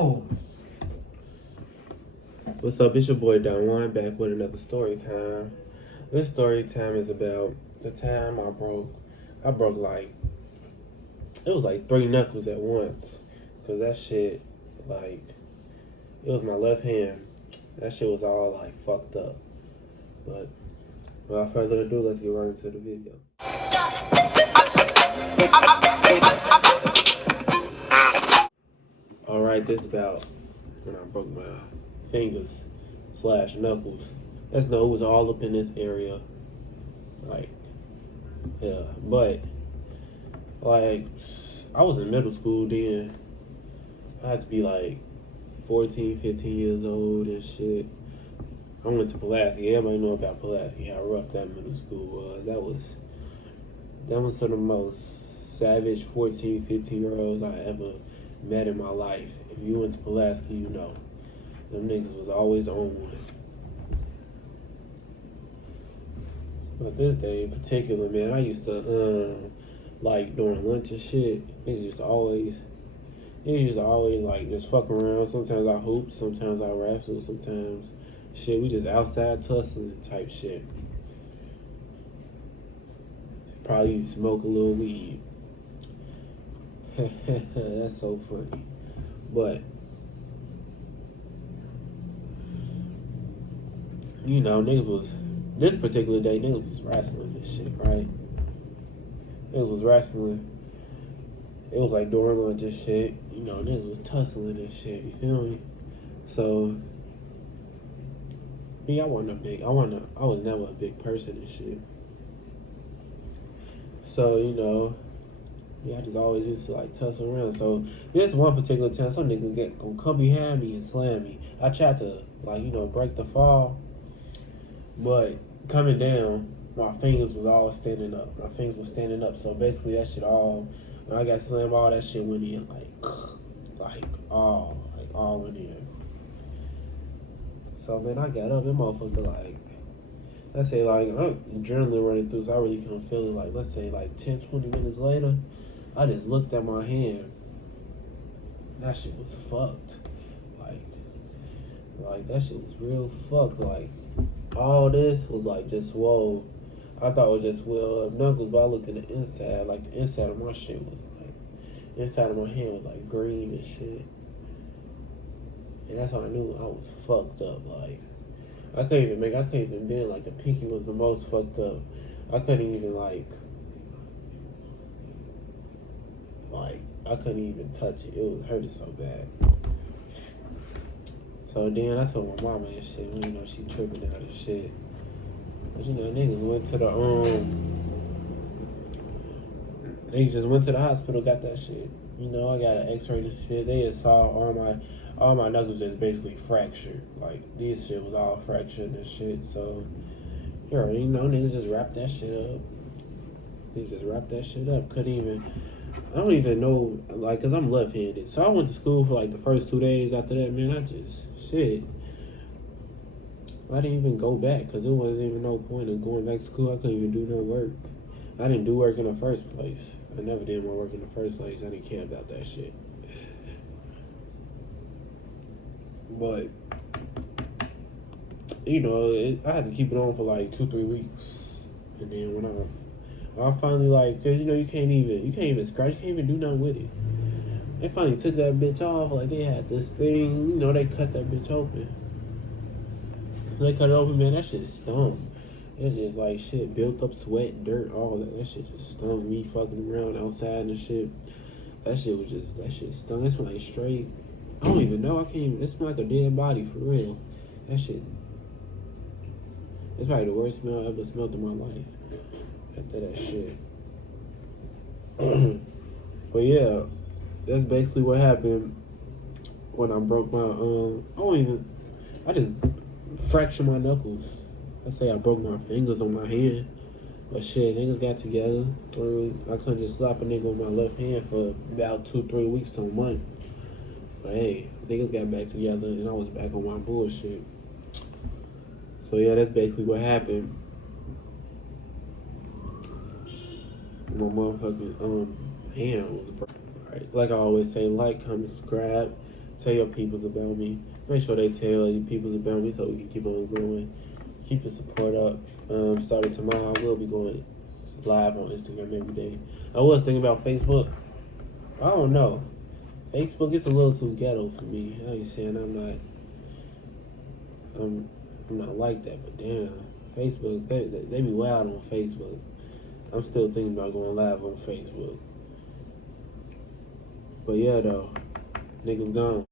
Oh. What's up? It's your boy Don Juan back with another story time. This story time is about the time I broke like, it was like 3 knuckles at once. Cause that shit, like, it was my left hand. That shit was all like fucked up. But without further ado, let's get right into the video. Alright, this about when I broke my fingers slash knuckles. Let's know it was all up in this area. Like, yeah. But, like, I was in middle school then. I had to be like 14, 15 years old and shit. I went to Pulaski. Everybody know about Pulaski, how rough that middle school was. That was some of the most savage 14, 15-year-olds I ever met in my life. If you went to Pulaski, you know. Them niggas was always on one. But this day in particular, man, I used to, like, during lunch and shit, niggas used to always like just fuck around. Sometimes I hoop, sometimes I wrestle, sometimes shit, we just outside tussling type shit. Probably smoke a little weed. That's so funny. But you know, this particular day, niggas was wrestling this shit, right? Niggas was wrestling. It was like during lunch and shit. You know, niggas was tussling and shit, you feel me? So me, I was never a big person and shit. So, you know, I just always used to like tussle around. So this one particular time, some nigga gonna come behind me and slam me. I tried to like, you know, break the fall, but coming down, my fingers was all standing up. My fingers was standing up. So basically that shit all, when I got slammed, all that shit went in like all went in. So man, I got up, and motherfucker like, let's say like I'm adrenaline running through, so I really couldn't feel it. Like let's say like 10, 20 minutes later, I just looked at my hand. That shit was fucked. Like that shit was real fucked. Like all this was like just swole. I thought it was just knuckles, but I looked at the inside. Like the inside of my shit was like, inside of my hand was like green and shit. And that's how I knew I was fucked up. Like I couldn't even bend. Like the pinky was the most fucked up. I couldn't even I couldn't even touch it. It was hurting so bad. So then I told my mama and shit. You know she tripping out and shit. But you know niggas went to they just went to the hospital, got that shit. You know I got an X-ray and shit. They had saw all my knuckles just basically fractured. Like this shit was all fractured and shit. So you already know niggas just wrapped that shit up. Couldn't even. I don't even know, like, cause I'm left-handed. So I went to school for like the first 2 days. After that, man, I didn't even go back, cause there wasn't even no point in going back to school. I couldn't even do no work. I didn't do work in the first place. I never did my work in the first place. I didn't care about that shit. But you know, I had to keep it on for like 2-3 weeks, and then when I finally like, cause you know you can't even scratch, you can't even do nothing with it. They finally took that bitch off. Like they had this thing, you know, they cut that bitch open. They cut it open, man. That shit stung. It's just like shit, built up sweat, dirt, all that. That shit just stung. Me fucking around outside and shit. That shit stung. It smelled like straight. I don't even know. I can't even. It smelled like a dead body for real. That shit. It's probably the worst smell I ever smelled in my life. After that shit. But yeah, that's basically what happened when I broke my I just fractured my knuckles. I say I broke my fingers on my hand. But shit, niggas got together. I couldn't just slap a nigga with my left hand for about 2-3 weeks to a month. But hey, niggas got back together and I was back on my bullshit. So yeah, that's basically what happened. My motherfucking hand was broken. Right. Like I always say, like, comment, subscribe. Tell your peoples about me. Make sure they tell your peoples about me so we can keep on growing. Keep the support up. Starting tomorrow, I will be going live on Instagram every day. I was thinking about Facebook. I don't know. Facebook is a little too ghetto for me. I ain't saying I'm not like that, but damn, Facebook, they be wild on Facebook. I'm still thinking about going live on Facebook. But yeah, though, niggas gone.